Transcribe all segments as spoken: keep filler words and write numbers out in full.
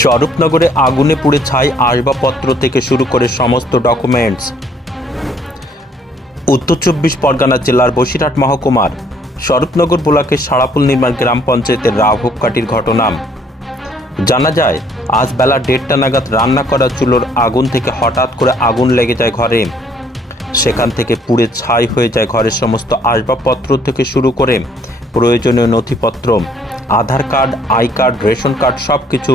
স্বরূপনগরে আগুনে পুড়ে ছাই আসবাবপত্র থেকে শুরু করে সমস্ত ডকুমেন্টস। উত্তর চব্বিশ পরগনা জেলার বসিরহাট মহকুমার স্বরূপনগর ব্লকের সাড়াপুল নির্মাণ গ্রাম পঞ্চায়েতের রাঘবকাঠির ঘটনা। জানা যায়, আজ বেলা দেড়টা নাগাদ রান্না করা চুলোর আগুন থেকে হঠাৎ করে আগুন লেগে যায় ঘরে। সেখান থেকে পুড়ে ছাই হয়ে যায় ঘরের সমস্ত আসবাবপত্র থেকে শুরু করে প্রয়োজনীয় নথিপত্র, Aadhaar card, I card, ration card সব কিছু।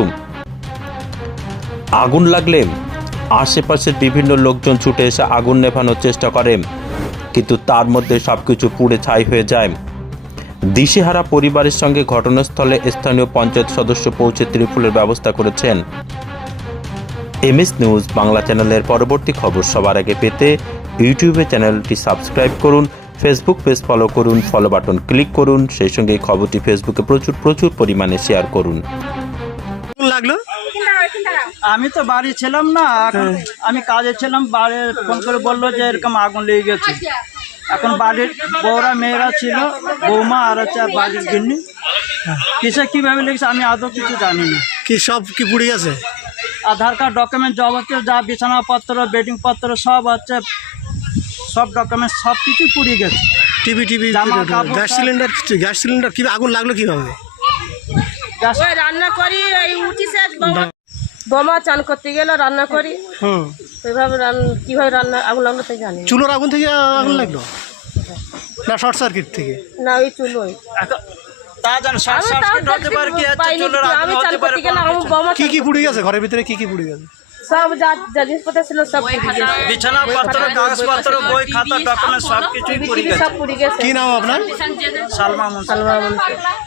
আগুন লাগলে আশেপাশের বিভিন্ন লোকজন ছুটে এসে আগুন নেভানোর চেষ্টা করে, কিন্তু তার মধ্যে সব কিছু পুড়ে ছাই হয়ে যায়। দিশেহারা পরিবারের সঙ্গে ঘটনাস্থলে স্থানীয় পঞ্চায়েত সদস্য পৌঁছে ত্রিফুলের ব্যবস্থা করেছেন। এমএস নিউজ বাংলা চ্যানেলের পরবর্তী খবর সবার আগে পেতে ইউটিউবে চ্যানেলটি সাবস্ক্রাইব করুন, ফেসবুক পেজ ফলো করুন, ফলো বাটন ক্লিক করুন, সেই সঙ্গে এই খবরটি ফেসবুকে প্রচুর প্রচুর পরিমাণে শেয়ার করুন। লাগলো আমি তো বাড়ি ছিলাম না, এখন আমি কাজে ছিলাম। বাড়ি ফোন করে বললো যে এরকম আগুন লেগে গেছে। এখন বাড়ির বউরা মেয়েরা ছিল, বৌমা আর হচ্ছে বাড়ির গিন্নি। কিসে কীভাবে লেগেছে আমি আদৌ কিছু জানি না। কি সব কি পুড়ে গেছে? আধার কার্ড, ডকুমেন্ট যাবতীয় যা বিছানাপত্র, বেডিং পত্র সব হচ্ছে, সব ডকুমেন্ট সব কিছু পুড়িয়ে গেছে। টিভি টিভি জামা কাপড় গ্যাস সব- সিলিন্ডার গ্যাস সিলিন্ডার কি আগুন লাগলো কিভাবে? গ্যাস- ওই রান্না করি, এই উঠিছে বোমা চান করতে গেলে রান্না করি, হুম ওইভাবে রান- কিভাবে রান্না আগুন লাগলো তাই জানি না। চুলোর আগুন থেকে আগুন লাগলো না শর্ট সার্কিট থেকে? না ওই চুলোই এখন তা জানো শর্ট আমি তাও সার্কিট হতে পারে, কি দেখতে হচ্ছে পাইনি, চুলোর আগুন আমি চান হতে পারে করতে গেলে কোনো আমি কিছু। বোমা কি চান- কি পুড়ে গেছে ঘরের ভিতরে? কি কি পুড়ে গেছে? সব যা যা জিনিসপত্র ছিল সব পুড়ে গেছে। বিছানাপত্র, কাগজপত্র, বই খাতা, ডকুমেন্ট সব কিছুই পুড়ে টিভি গেছে। সব পুড়ে গেছে। কি নাম আপনার? সালমা মুন্সি। সালমা মুন্সি।